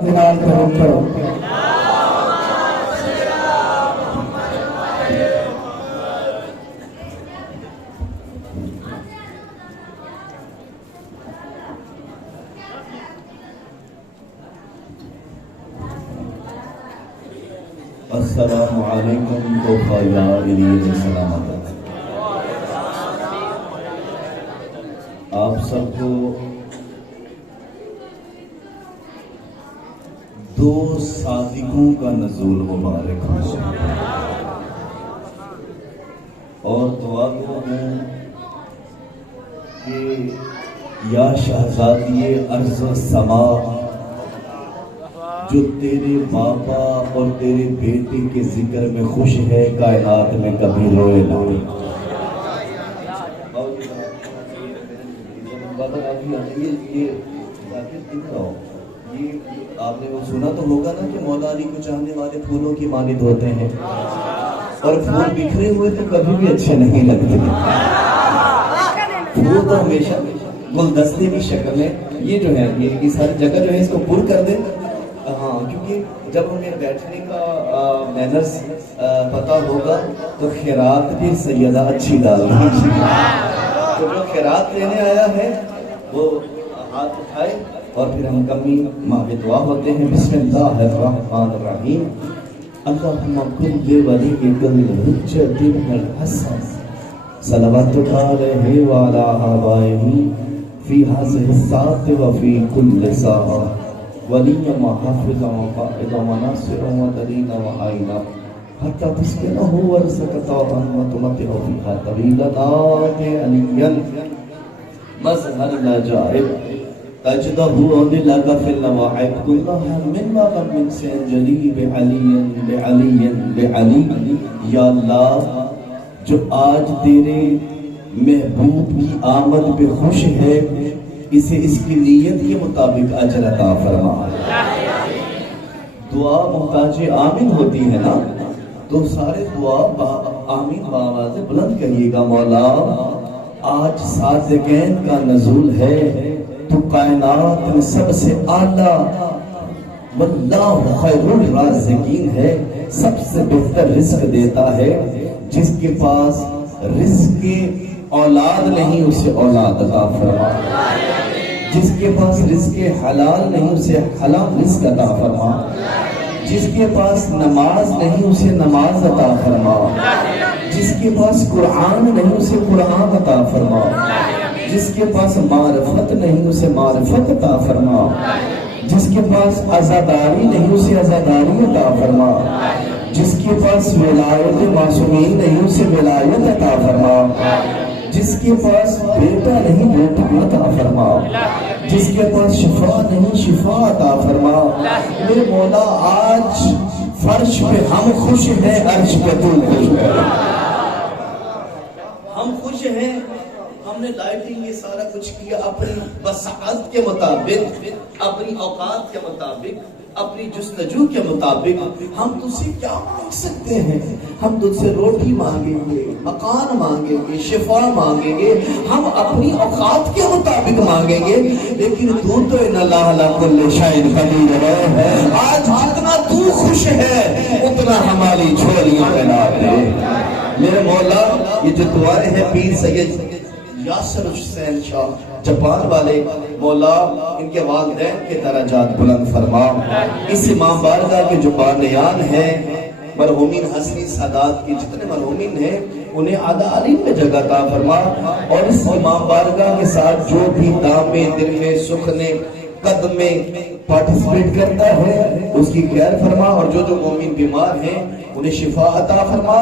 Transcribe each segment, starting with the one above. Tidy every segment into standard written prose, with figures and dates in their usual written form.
अस्सलामु अलैकुम तोफ़ायारीन सलामत। आप सबको दो सादिकों का नज़ूल मुबारक हो और दुआ को है कि या शहज़ादी अर्ज़ समा, जो तेरे बाबा और तेरे बेटे के जिक्र में खुश है, कायनात में कभी रोए ना। ये आपने वो सुना तो होगा ना कि मौला अली को चाहने वाले फूलों की मालिक होते हैं, और फूल बिखरे हुए तो कभी भी अच्छे नहीं लगते। फूल तो हमेशा गुलदस्ते की शक्ल में, ये जो है ये सारी जगह जो है इसको पुर कर दे। हाँ, क्योंकि जब हमें बैठने का मैनर्स पता होगा तो खैरात भी सैयदा अच्छी डाल दीजिए। तो जो खैरात लेने आया है वो हाथ उठाए और फिर हम कमी मांगे दुआ होते हैं। बिस्मिल्लाहिर्रहमानिर्रहीम। अल्लाहुम्मा कुल्लि वलिय्यिकल हुज्जतिल हसन सलवातु अलैहि व अला आबाइही फी हाज़िहि साअति व फी कुल्लि साअ वलिय्या व हाफ़िज़ा व क़ाइदा व नासिरा व दलीला व आइना हत्ता तुस्किनहु व रज़क़तहु व तुमतिअहु फ़ीहा तवीलन अलिय्यन मज़हर नजाइब तजदहु लिलका फिल नवाइब कुल्लहा मिन वग़म से जली बेअली। या अल्लाह, जो आज तेरे महबूब की आमद पे खुश है, इसे इसकी नीयत के मुताबिक अजर अता फरमा। दुआ मोहताज आमीन होती है ना, तो सारे दुआ आमीन आवाज़ बुलंद करिएगा। मौला, आज साज़िक़ैन का नज़ूल है, तो कायनात में सबसे आला वल्लाहु खैरुर राज़िक़ीन है, सबसे बेहतर रिज़्क़ देता है। जिसके पास रिज़्क़ औलाद नहीं उसे औलाद अता फरमा, जिसके पास रिज़्क़ हलाल नहीं उसे हलाल रिज़्क़ अता फरमा, जिसके पास नमाज नहीं उसे नमाज अता फरमा, जिसके पास कुरान नहीं उसे कुरान अता फरमा, जिसके पास मारिफत नहीं उसे मारिफत अता फरमा, जिसके पास अज़ादारी नहीं उसे अज़ादारी अता फरमा, जिसके पास विलायत मासूमीन नहीं उसे विलायत अता फरमा, जिसके पास बेटा नहीं बेटा अता फरमा, जिसके पास शिफा नहीं शिफा अता फरमा। मेरे मौला, आज फर्श पे हम खुश हैं, अर्श पे तू खुश है। हम खुश हैं, हमने लाइटिंग ये सारा कुछ किया अपनी बसाअत के मुताबिक, अपनी औकात के मुताबिक, अपनी जुस्तजू के मुताबिक। हम तुझसे क्या मांग सकते हैं? हम तुझसे रोटी मांगेंगे, मकान मांगेंगे, शिफा मांगेंगे, हम अपनी औकात के मुताबिक मांगेंगे। लेकिन तू तो इन्नल्लाह अला कुल्लि शैइन क़दीर है। आज जितना तू खुश है उतना हमारी झोलियां फैला दे। मेरे मौला, ये जो दुआएं हैं पीर सैयद यासिर हुसैन शाह जापान वाले, मौला इनके वालिदैन के दराजात बुलंद फरमा। इस इमाम बारगाह के जो बानियान हैं, मरहूमीन हसनी सादात के जितने मरहूमीन हैं, उन्हें आला अली में जगह अता फरमा। और इस इमाम बारगाह के साथ जो भी दामे दिल में सुख ने कदम में पार्टिसिपेट करता है उसकी खैर फरमा, और जो जो मोमिन बीमार हैं उन्हें शिफा अता फरमा,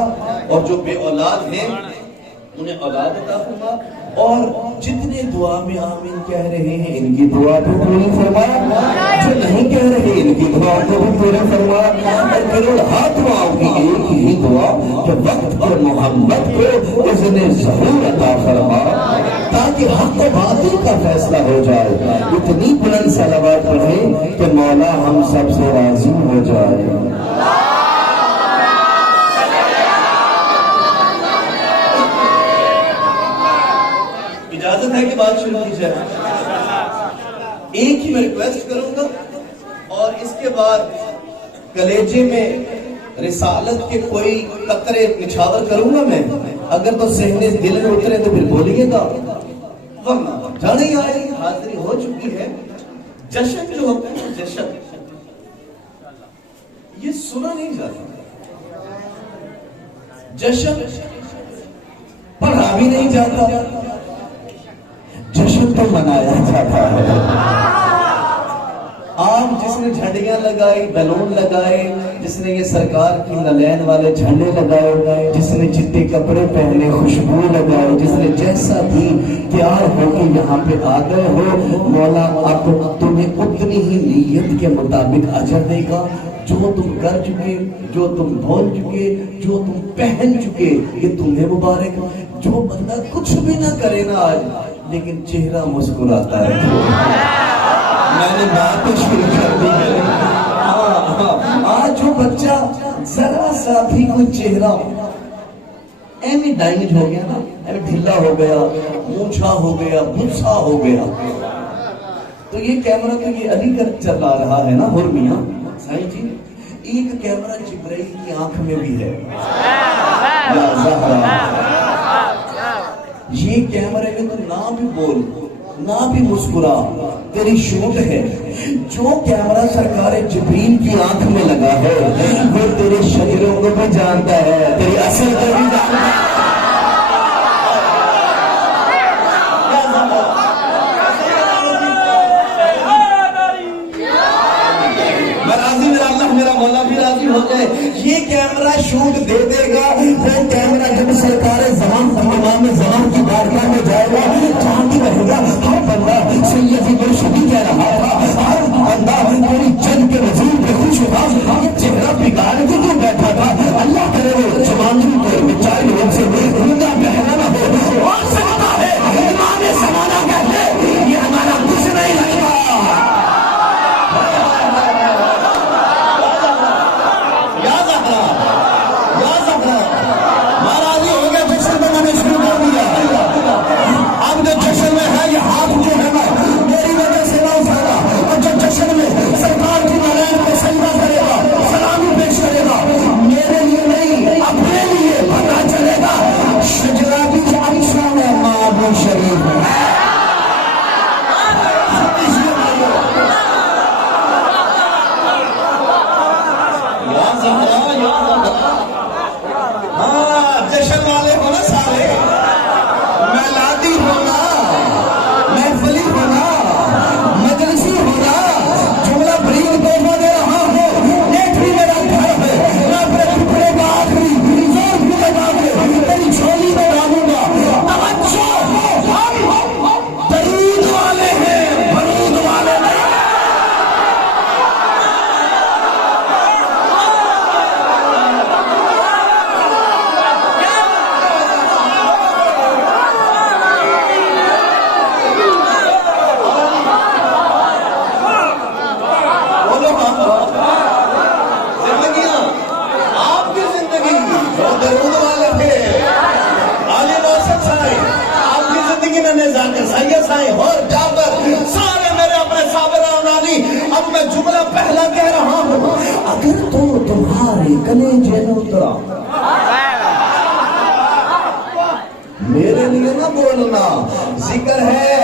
और जो बे औलाद हैं उन्हें औलाद अता फरमा। और जितने दुआ में आमीन कह रहे हैं इनकी दुआ को पूरी फरमा, जो नहीं कह रहे इनकी दुआ को भी पूरी फरमा। और करोड़ हाथ दुआओं की एक ही दुआ कि वक्त पर मोहम्मद को इज़्ने ज़हूर अता फरमा, ताकि हक़ व बातिल का फैसला हो जाए। इतनी बुलंद सलावत पढ़े कि मौला हम सबसे राज़ी हो जाए। इजाजत है कि बात शुरू की जाए। एक ही मैं रिक्वेस्ट करूंगा और इस इसके बाद कलेजे में रिसालत के कोई कतरे निछावर करूंगा मैं, अगर तो सहने दिल में उतरे तो फिर बोलिएगा, वरना जाने ही आए हाजिरी हो चुकी है। जश्न जो होता है, जश्न ये सुना नहीं जाता, जश्न पढ़ा भी नहीं जाता, जश्न तो मनाया जाता है। आप जिसने झंडियां लगाई, बैलून लगाए, जिसने ये सरकार की नलैन वाले झंडे लगाए, जिसने चिट्टे कपड़े पहने, खुशबू लगाए, जिसने जैसा भी तैयार होकर यहाँ पे आ गए हो, मौला अब तुम्हें उतनी ही नीयत के मुताबिक अजर देगा। जो तुम कर चुके, जो तुम बोल चुके, जो तुम पहन चुके, ये तुम्हें मुबारक। जो बंदा कुछ भी ना करे ना आज, लेकिन चेहरा मुस्कुराता है, मैंने बात शुरू कर दी है। आज जो बच्चा जरा सा भी कोई चेहरा एमी डैमेज हो गया ना, एमी ढीला हो गया, मूछा हो गया, गुस्सा हो गया, तो ये कैमरा तो ये अलीगढ़ चला रहा है ना हुरमिया साईं जी, एक कैमरा जिब्राइल की आंख में भी है। ये कैमरे में तो ना भी बोल, ना भी मुस्कुरा, तेरी शूट है। जो कैमरा सरकार जिब्रील की आंख में लगा है, वो तेरे शरीरों को भी जानता है, तेरी असल को भी जानता है। मेरा मौला भी राजी हो जाए, ये कैमरा शूट दे देगा। वो कैमरा जब सरकार ज़मान में ज़मान की बारगाह में जाएगा, जहाँ की रहेगा, हर बंदा सैयद मुर्शिदी कह रहा था, हर बंदा पूरी जन के नज़ीर पे खुश था, ये चेहरा बिगाड़ के जो बैठा था, अल्लाह करे वो जवानी में 4 लोगों से रुंदा बहना ना हो सकता है। इमाम ज़माना कहते ये हमारा कुछ नहीं लगता। अब मैं जुमला पहला कह रहा हूं, अगर तो तुम्हारे कलेजे में उतरा, मेरे लिए ना बोलना, जिक्र है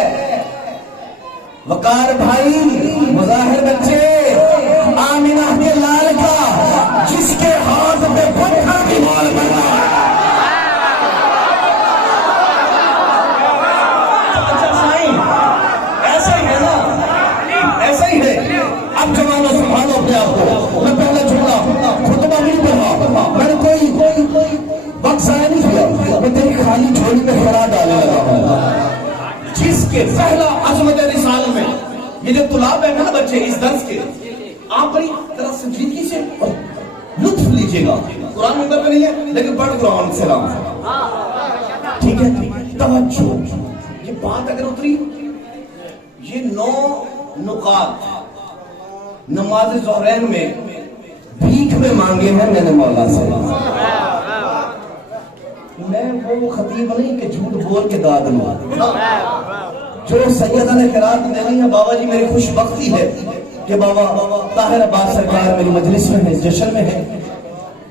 वकार भाई, मुजाहिर बच्चे, आमिना के लाल का, जिसके हाथ में पत्थर भी माल बना। ऐसा ही है ना, ऐसा ही है। अब जमाना संभालो अपने आप को। मैं पहले जुमला खुतबा नहीं पढ़ा, मैंने कोई वक्त ज़ाया नहीं किया, मैं तेरी खाली झोली में खड़ा डालने लगा हूं। जिसके पहला अज़मत रिसाल में ये जो तुलाब बैठा ना बच्चे इस दर्स के, आप बड़ी तरह संजीदगी से लुत्फ लीजिएगा। कुरान नंबर पे नहीं है, लेकिन बड़ कुरान से राम, ठीक है, तवज्जो। ये बात अगर उतरी, ये 9 नुकात नमाज ज़ोहरैन में भीख में मांगे हैं मैंने मौला से। मैं वो खतीब नहीं कि झूठ बोल के दाद लूं, जो सैयदा ने किरात देनी है, बाबा जी मेरी खुशबख्ती है कि बाबा ताहिर अब्बास सरकार मेरी मजलिस में है, जश्न में है,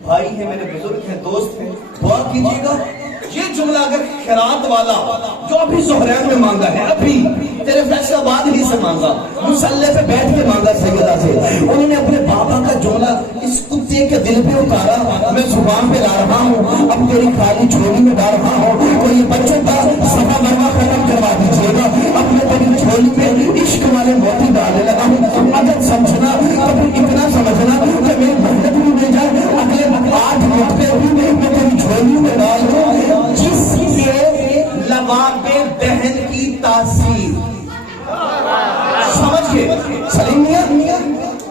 भाई है, मेरे बुजुर्ग हैं, दोस्त हैं, दुआ कीजिएगा। ये जुमला अगर खैरात वाला जो अभी ज़ोहरैन में मांगा है, अभी तेरे फैसलाबाद ही से मांगा, मुसल्ले पे बैठ के मांगा सैयदा से, उन्होंने अपने बाबा का जुमला इस कुत्ते के दिल पे उतारा, मैं जुबान पे ला रहा हूँ, अब तेरी खाली झोली में डाल रहा हूँ, तो ये बच्चों का सफा मरवा खत्म करवा दीजिएगा, अब मैं तेरी झोली में इश्क वाले मोती डालने लगा हूँ। अगर समझना तो फिर इतना समझना कि मेरी मेहनत भी मिल जाए, अगले 8 नुक्ते भी मैं तेरी झोली में डाल दूं। जिसके लवाबे दहन की तासीर, समझिए सलीम मियां,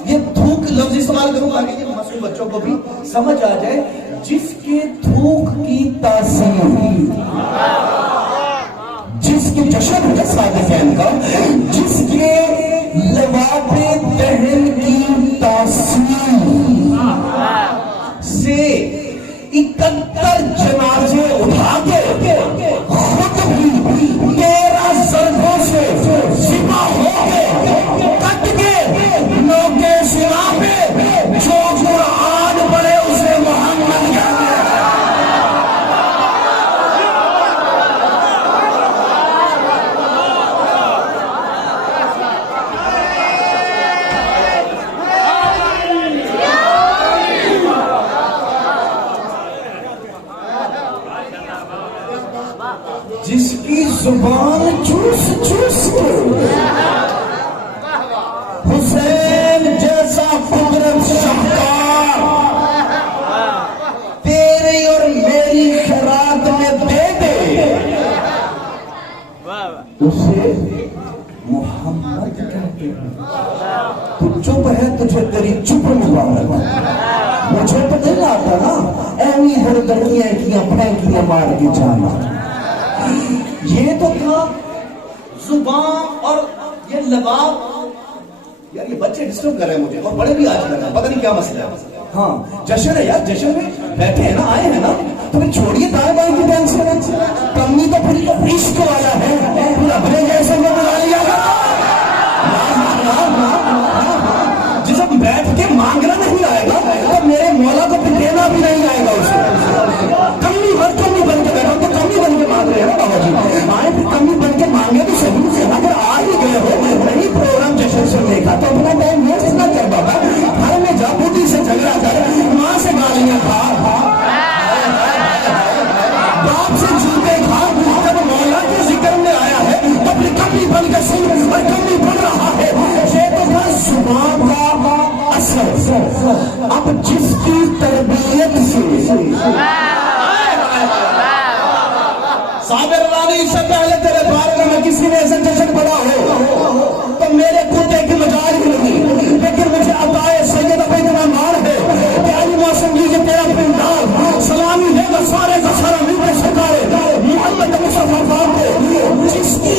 ये थूक लफ्ज इस्तेमाल करूं ताकि ये मासूम बच्चों को भी समझ आ जाए। जिसके थूक की तासीर, जिसके जश्न है सादिक़ैन का, जिसके लवाबे दहन की तासीर से 71 जनाजे उठा के खुद भी 13 ज़रबों से ज़िबा हो के कट के नोके सिरा पे जो कुरान पढ़े उसे मोहम्मद कहते हैं। जिसकी जुबान चूस चूस के हुसैन जैसा कुदरत शाहकार तेरी और मेरी खैरात में दे दे, उसे मोहम्मद कहते हैं। तू चुप है, तुझे तेरी चुप मुबारक। मुझे तो दिल आता ना ऐवी इधर उधर की फैंकियां मार के जाना। ये तो था जुबान और ये लबाब। यार ये बच्चे डिस्टर्ब कर रहे हैं मुझे, और बड़े भी आज कर रहे हैं, पता नहीं क्या मसला है। हाँ जश्न है यार, जश्न में बैठे हैं ना, आए हैं ना, तो फिर छोड़िए दाएं बाएं की टेंशन। कमी तो फिर इश्क वाला है, फिर अपने जैसे में बुला लिया। जिसे बैठ के मांगना नहीं आएगा तो मेरे मौला को फिर देना भी नहीं आएगा उसे। कमी बन के बैठा तो कमी बन के मांग रहे हैं ना बाबा जी, आए फिर कमी बन के मांगे तो सही। अगर आ ही गए हो, नहीं प्रोग्राम जश्न से देखा तो अपना टाइम वेस्ट ना कर बाबा, घर में जा बूटी से झगड़ा कर, माँ से गालियां खा, बाप से जूते खा, जब मौला के जिक्र में आया है तो फिर कमी बन के सुन, और कमी बन रहा है। ये तो बस जुबान का असर। अब जिसकी तरबियत से साबिर रानी से पहले तेरे बारे में किसी ने ऐसा जश्न पढ़ा हो तो मेरे कुत्ते की मजाल ही नहीं, लेकिन मुझे अताए सैयद पे इतना मार है कि अली मौसम जी के तेरा पिंडाल सलामी देगा सारे का सारा मिलकर सरकारे मोहम्मद मुस्तफा को। जिसकी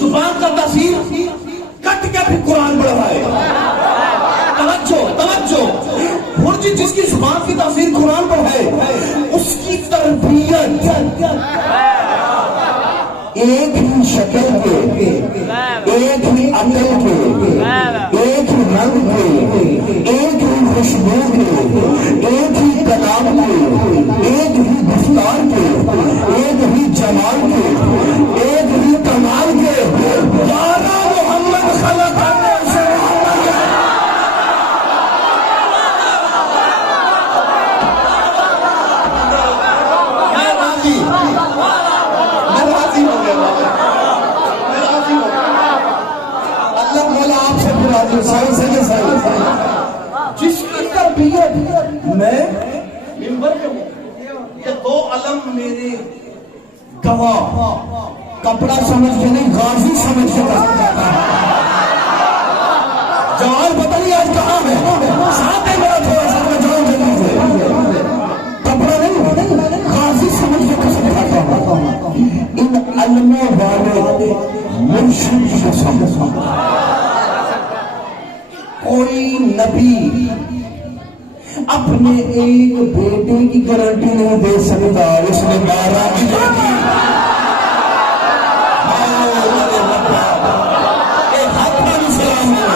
जुबान का तासीर कट के फिर कुरान पढ़वाए। तवज्जो हुर्जी, जिसकी जुबान की तासीर कुरान पर है, उसकी तरबियत एक ही शक्ल के, एक ही अकल के, एक ही रंग के, एक ही खुशबू के, एक ही कलाम के, एक ही गुफ्तार के, एक ही जमाल के, एक ही कमाल के, यारा मोहम्मद खलक जिसकी तरबियत मैं मिंबर पे हूं, ये 2 अलम मेरे गवाह, कपड़ा समझ के नहीं गाजी समझ के जवान पता नहीं आज कहां है, साथ है मेरा थोड़ा सा, मैं जाऊं जल्दी से, कपड़ा नहीं गाजी समझ के कसम खाता हूं। इन अलमों वाले मुर्शिद को समझ। कोई नबी अपने एक बेटे की गारंटी नहीं दे सकता, उसने 12 की दे दी। एक हाथ में सलाम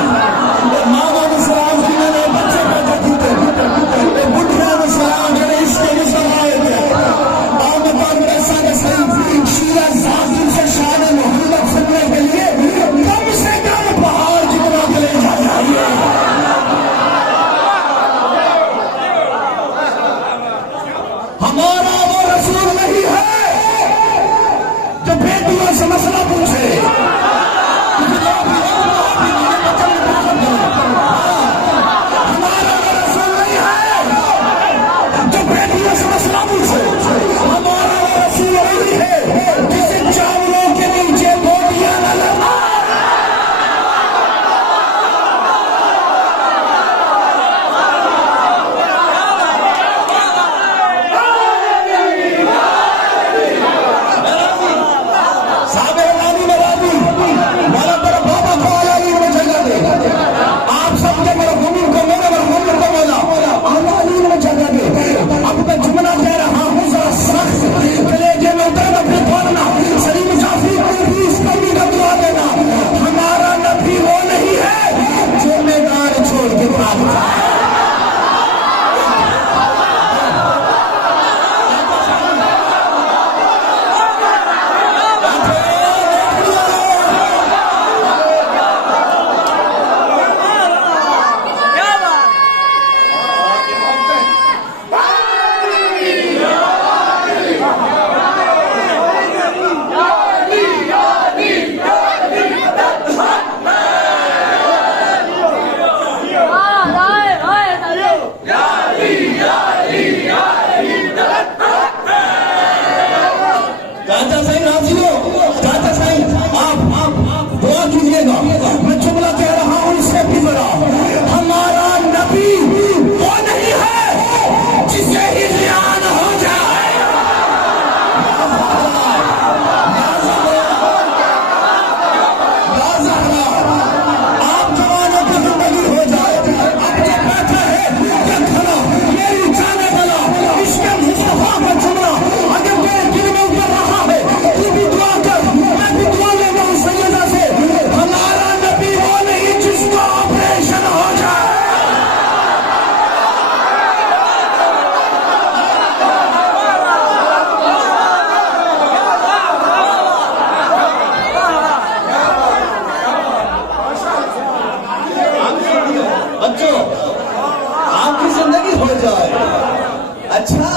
अच्छा,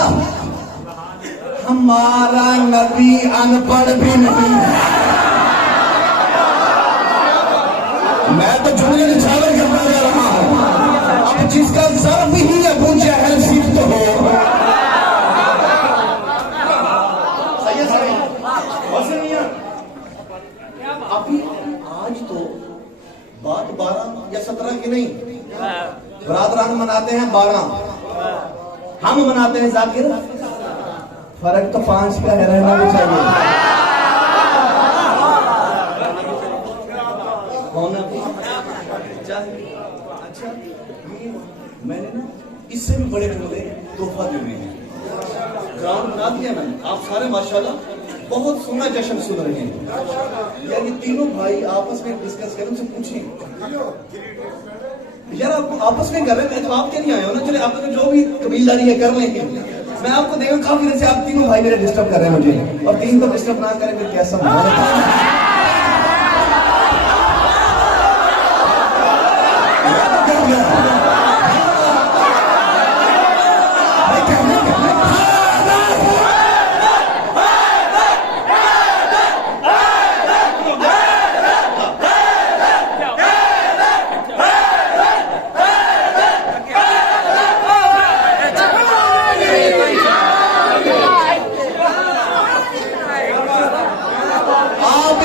हमारा नबी अनपढ़ भी नहीं है। मैं तो जुमले निछावर करता जा रहा हूं। अब जिसका ज़र्फ ही अबू जहल सिफ्त हो, अभी आज तो बात 12 या 17 की नहीं, बरादरान मनाते हैं 12, हम मनाते हैं जाकिर। फर्क तो 5 का है, रहना भी चाहिए। अच्छा, मैंने ना इससे भी बड़े जुमले तोहफा देने हैं। ग्राउंड बना दिया मैंने, आप सारे माशाल्लाह बहुत सोना जश्न सुन रहे हैं। यार ये तीनों भाई आपस में डिस्कस करें, उनसे पूछें यार आप आपस में कर रहे थे तो आप क्या नहीं आए हो ना। चले आप जो भी कबीलदारी है कर लेंगे, मैं आपको देखा काफी देर से आप तीनों भाई मेरे डिस्टर्ब कर रहे हैं मुझे, और 3 को डिस्टर्ब ना करें फिर कैसा होगा। आप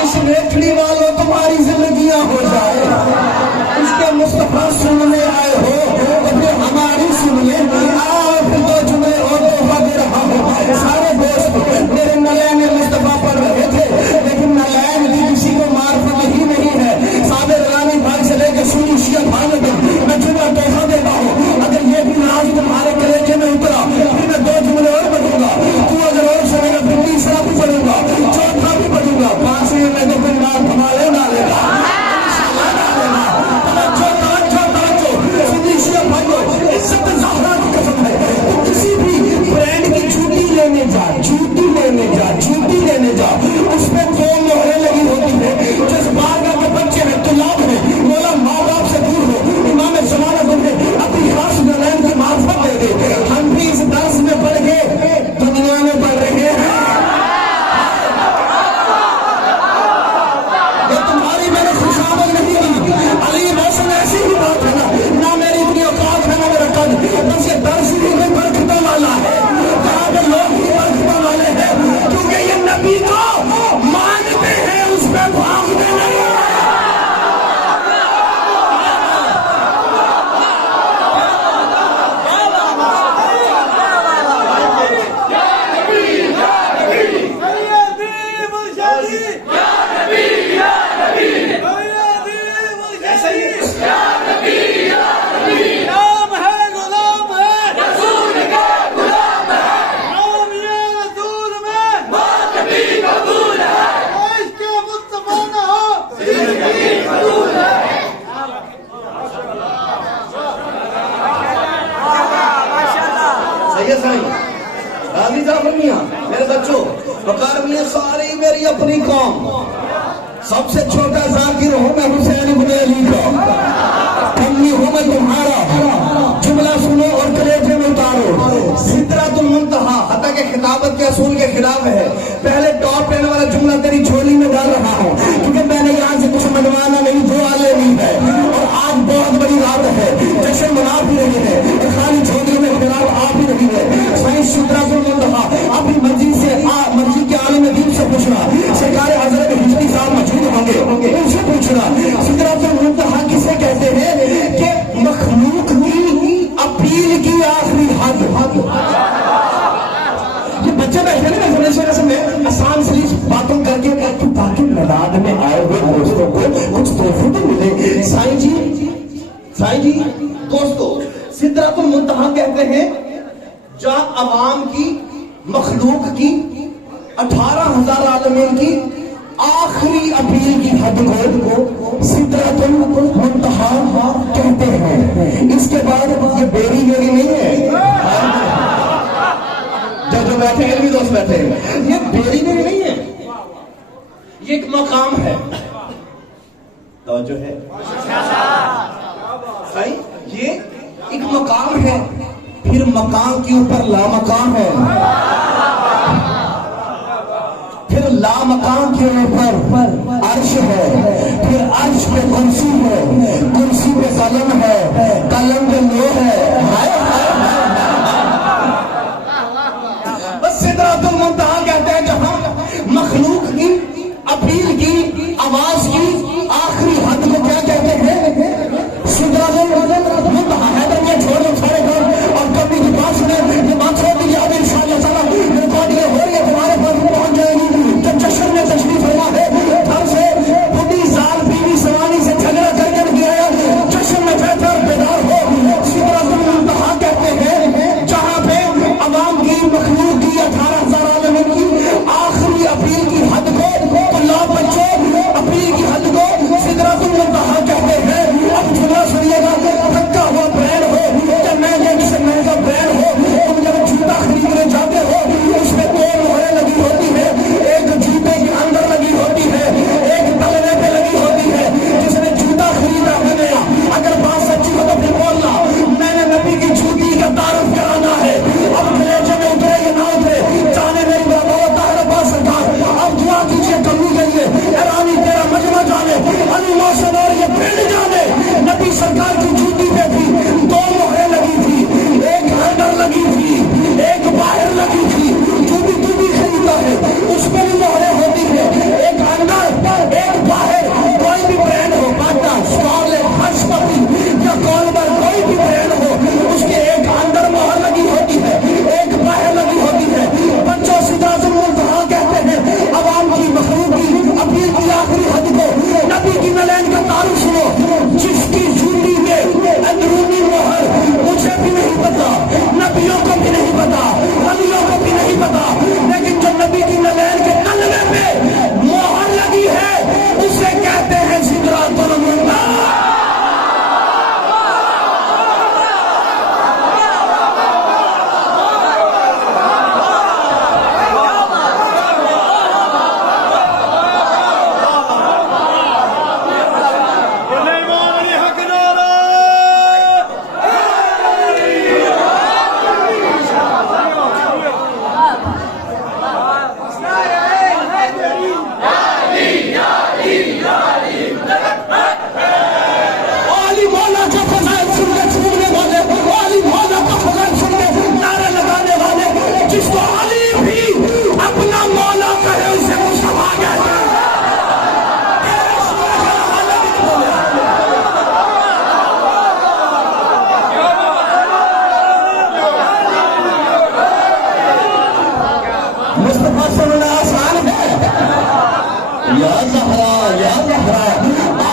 है साईं गाजी जाफर मियां, मेरे बच्चों वकार मियां सारी मेरी अपनी कौम, सबसे छोटा जाकिर हूं मैं हुसैन इब्न अली का, कमी हूं मैं तुम्हारा, जुमला सुनो और कलेजे में उतारो। सिदरतुल मुंतहा हता के खिताबत के असूल के खिलाफ है। पहले टॉप 10 वाला जुमला तेरी झोली में डाल रहा हूं, क्योंकि मैंने यहाँ से कुछ मनवाना नहीं, जो आले नहीं है। और आज बहुत बड़ी रात है, जश्न मना भी रही है, और खाली झोली में खिलाफ आ भी रही है। सही सिदरतुल मुंतहा अपनी मर्जी से मर्जी के आलम दीन से पूछना, सरकार हजरत हिजरी साहब मौजूद होंगे उनसे पूछना सिदरतुल मुंतहा किसे कहते हैं कि मखलूक की अपील की आखिरी हद। ये बच्चे बैठे ना वजह से मैं आसान से बातों करके ताकि मैदान में आए हुए दोस्तों को कुछ तोहफे तो मिले। साईं जी दोस्तों सिदरतुल मुंतहा कहते हैं जहां अवाम की मखलूक की 18,000 आलमीन की आखिरी अपील की हद को सिदरतुल मुंतहा कहते हैं। इसके बाद ये बेरी नहीं है, जो बैठे हैं भी दोस्त बैठे हैं, ये बेरी नहीं है, ये एक मकाम है। तो जो है सही, ये एक मकाम है, फिर मकाम के ऊपर लामकाम है, फिर लामकाम के ऊपर अर्श है, फिर अर्श पे कुर्सी है, कुर्सी पे कलम है, कलम पे लोह है। बस सिदरतुल मुंतहा कहते हैं जहां मखलूक की अपील की आवाज की आखिरी हद को क्या कहते हैं? सिदरतुल मुंतहा है। तो ये छोड़ो सारे काम और कभी की बात सुने, ये बात छोड़ दीजिए। अब इंशाअल्लाह ताला रिकॉर्डिंग हो रही है, तुम्हारे पास पहुंच जाएगी। जब जश्न में तशरीफ फरमा है, घर से बुढ़ी साल बीवी सवानी से झगड़ा करके गया, जश्न में बैठा बेदार हो। सिदरतुल मुंतहा कहते हैं जहां पे अवाम की मखलूक की 18,000 आलमीन की आखिरी अपील की हद को, तो ला बच्चों अपील की हद को सिदरतुल मुंतहा कहते हैं। अब जुमला सुनिएगा, थका हुआ ब्रांड हो या महंगे से महंगा ब्रांड हो, तुम जब जूता खरीदने जाते हो उसमें 2 मोहरें लगी होती है, एक जूते के अंदर लगी होती है, एक तलवे पे लगी होती है। जिसने जूता खरीदा है नया, अगर बात सच्ची हो तो फिर बोलना, मैंने नबी की जूती का तारुफ कराना है। अब कलेजे में उतरे या ना उतरे, जाने मेरी बात सरकार। अब दुआ कीजिए कमी करिए, रानी तेरा मजमा जाने, अली मौसम और ये पेड़ जाने। नबी सरकार की जूती पे भी 2 मोहरें लगी थी, एक अंदर लगी थी, एक बाहर लगी थी। जो भी तू भी खरीदता है उस पर भी मोहरें होती है, एक अंदर एक बाहर। कोई भी ब्रांड हो, बाटा, स्कॉलेट, हर्ष पपी या कॉलबर, कोई भी ब्रांड हो, उसके एक अंदर मोहर लगी होती है, एक बाहर लगी होती है। बच्चों सिदरतुल मुंतहा कहते हैं अवाम की मखलूक की अपील की आखिरी हद को। नबी की नलैन का तारुफ सुनो, जिसकी जूती में अंदरूनी मोहर मुझे भी नहीं पता, नबियों को भी नहीं पता, वलियों को भी नहीं पता, लेकिन जो नबी की नलैन के तलवे पे मोहर लगी है उसे कहते हैं सिदरतुल मुंतहा।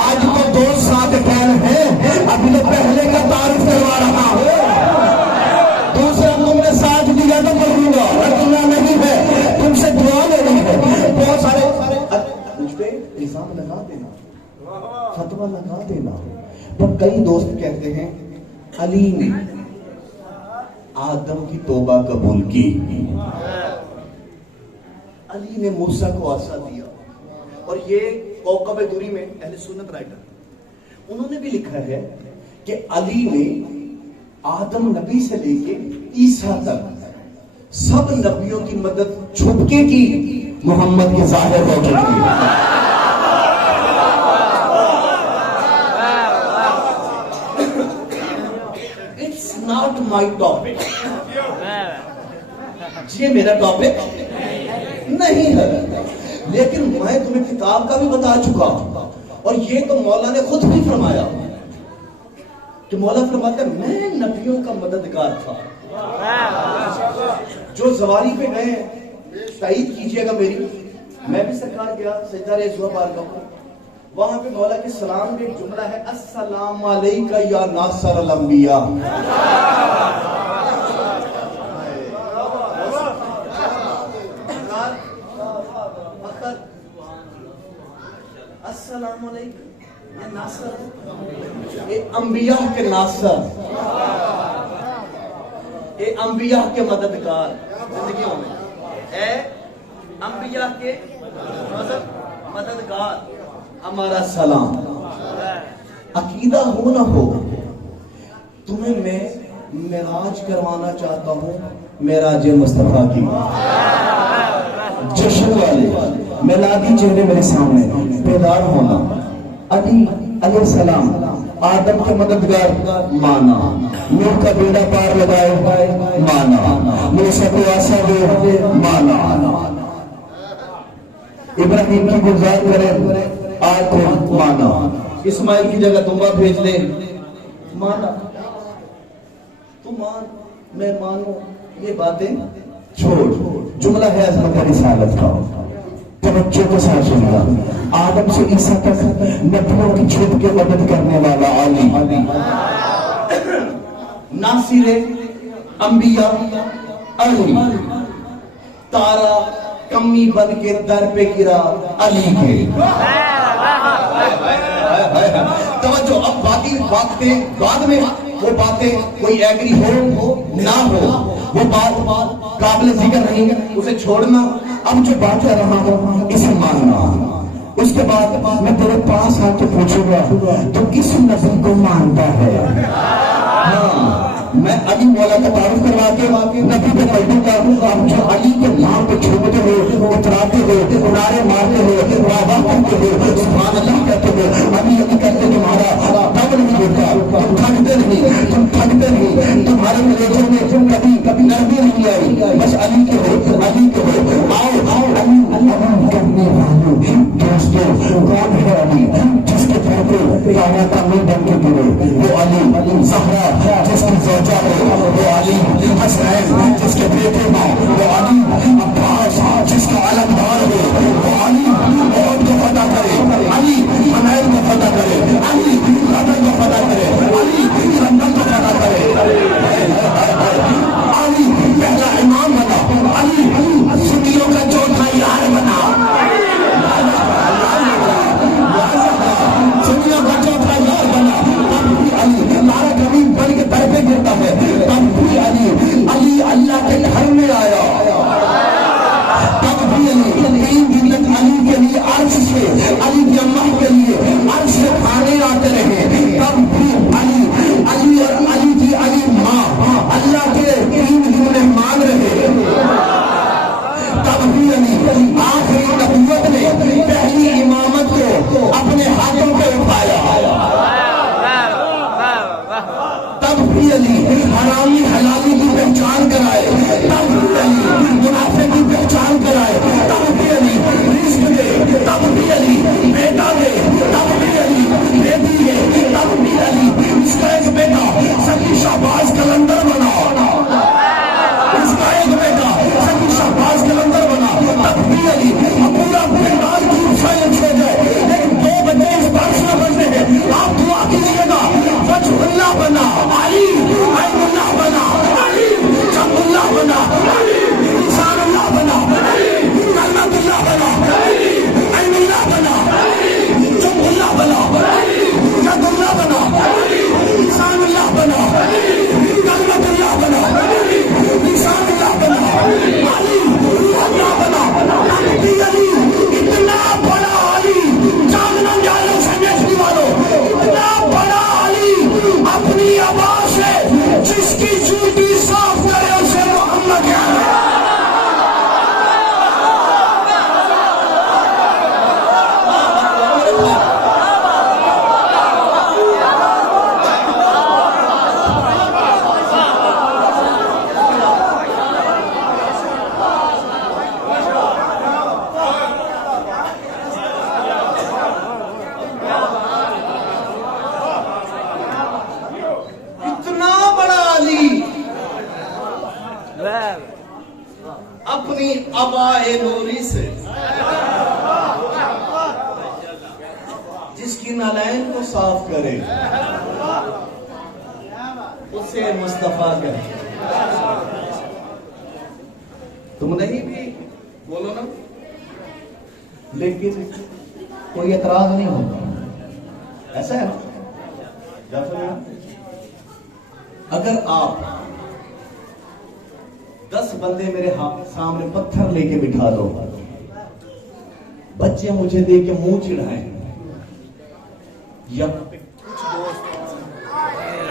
आज तो 2 साथ फैल है, अभी तो पहले का तारीफ करवा रहा हूँ, दूसरा तुमने साथ दिया तो करूंगा, रखना नहीं है, तुमसे दुआ लेनी है। बहुत सारे मुझ पे इल्जाम लगा देना, फतवा लगा देना। पर कई दोस्त कहते हैं अली ने आदम की तौबा कबूल की। अली ने मूसा को आसा दिया। और ये कौकब दुरी में अहले सुन्नत राइटर उन्होंने भी लिखा है कि अली ने आदम नबी से लेके ईसा तक सब नबियों की मदद छुपके की, मोहम्मद के जाहिर होकर की। नॉट माई टॉपिक, ये मेरा टॉपिक नहीं है, लेकिन मैं तुम्हें किताब का भी बता चुका हूं। और ये तो मौला ने खुद भी फरमाया कि मौला फरमाता है मैं नबियों का मददगार था। जो जवारी पे गए तईद कीजिएगा मेरी, मैं भी सरकार गया सजदा रेज़ुआ बारगाह को, वहां पे मौला के सलाम में एक जुमला है, अस्सलाम अलैका या नासर अल अंबिया। अस्सलाम अलैका या नासर, ए अंबिया के नासर, ए अंबिया के मददगार जिंदगी में, ए अंबिया के मददगार, हमारा सलाम। अकीदा हो ना हो, तुम्हें मैं मेराज करवाना चाहता हूं, मेराज मुस्तफा की। जश्न वाले मिलादी चेहरे मेरे सामने बेदार होना। अली अलैहि सलाम आदम के मददगार माना, नूह का बेड़ा पार लगाए माना, मूसा को आसा दे माना, इब्राहिम की गुजार करे आज को माना, इस्माइल की जगह तुम्बा भेज दे माना। तुम मान मैं मानू, ये बातें छोड़। जुमला है अज़मत रिसालत का, तवज्जो के साथ सुनना। आदम से ईसा तक नबियों की छुप के मदद करने वाला अली, नासिरे अंबिया अली, तारा कमी बन के दर पे गिरा अली के। तवज्जो, अब बातें बाद में, वो बातें कोई एग्री हो ना हो, वो बात काबिल जिक्र नहीं है, उसे छोड़ना। अब जो बात कर रहा हूं इसे मानना। उसके बाद मैं तेरे पास आके पूछूंगा तो किस नबी को मानता है। हाँ, मैं अली मौला का तारुफ करवा के नबी पे पलटूंगा। अब जो अली के नाम पे झूमते हो, उतराते हो, नारे मारते हो, वाह करते हो, सुभान अल्लाह कहते हो, अली अली करते तुम्हारा दम नहीं होता, तुम थकते नहीं, तुम्हारे कलेजे में कभी नरमी नहीं आई, बस अली के हो, अली के हो। आओ अली अली करने वालों दोस्तों, कौन है अली? जिसके फोटो कायनात में बन के गिरे वो अली, ज़हरा जिसकी ज़ौजा हो वो अली, हसनैन जिसके बेटे हो वो अली, अब्बास जिसका अलमदार हो वो अली। और को पता करे अली, हनैन को पता करे अली, रमन को पता करे अली, रमन को पता करे अली, पहला इमाम बना अली, सुन्नियों का चौथा यार बना, सुन्नियों का चौथा यार बना, तब भी अली हमारा कभी बन के दर पे गिरता है, तब भी अली अल्लाह के घर में आया, तब भी अली अली के लिए अर्श से, अली की अम्मा के लिए अर्श से खाने आते रहे, तब भी अली और अली की अली माँ अल्लाह के 3 दिन मेहमान रहे, तब भी अली आखिरी नबूवत ने पहली इमामत को अपने हाथों पे उठाया, तब भी अली हरामी हलाली की पहचान कराए, तब भी अली मुनाफे की पहचान कराए, तब भी अली रिस्क दे, तब भी अली बेटा दे, तब भी अली बेटी दे, तब भी अली इसका एक बेटा सखी शाहबाज कलंदर बना, इसका एक बेटा सखी शाहबाज कलंदर बना, तब भी अली पूरा पिंडाल दूर साइलेंस हो जाए, लेकिन 2 बच्चे इस बारिश में बनते हैं, आप दुआ कीजिएगा वजहुल्लाह बना अली, ऐनुल्लाह बना अली, जमुल्लाह बना अली, इंसानुल्लाह बना अली, कलमतुल्लाह बना अली, ऐनुल्लाह बना जिसकी जूती साफ करे उसे मोहम्मद कहते हैं। अपनी अबाए नूरी से जिसकी नालैन को साफ करे उसे मुस्तफा कहे। तुम नहीं भी बोलो ना, लेकिन कोई एतराज नहीं होता, ऐसा है ना? अगर आप 10 बंदे मेरे सामने पत्थर लेके बिठा दो, बच्चे मुझे देख के मुंह चिढ़ाएं या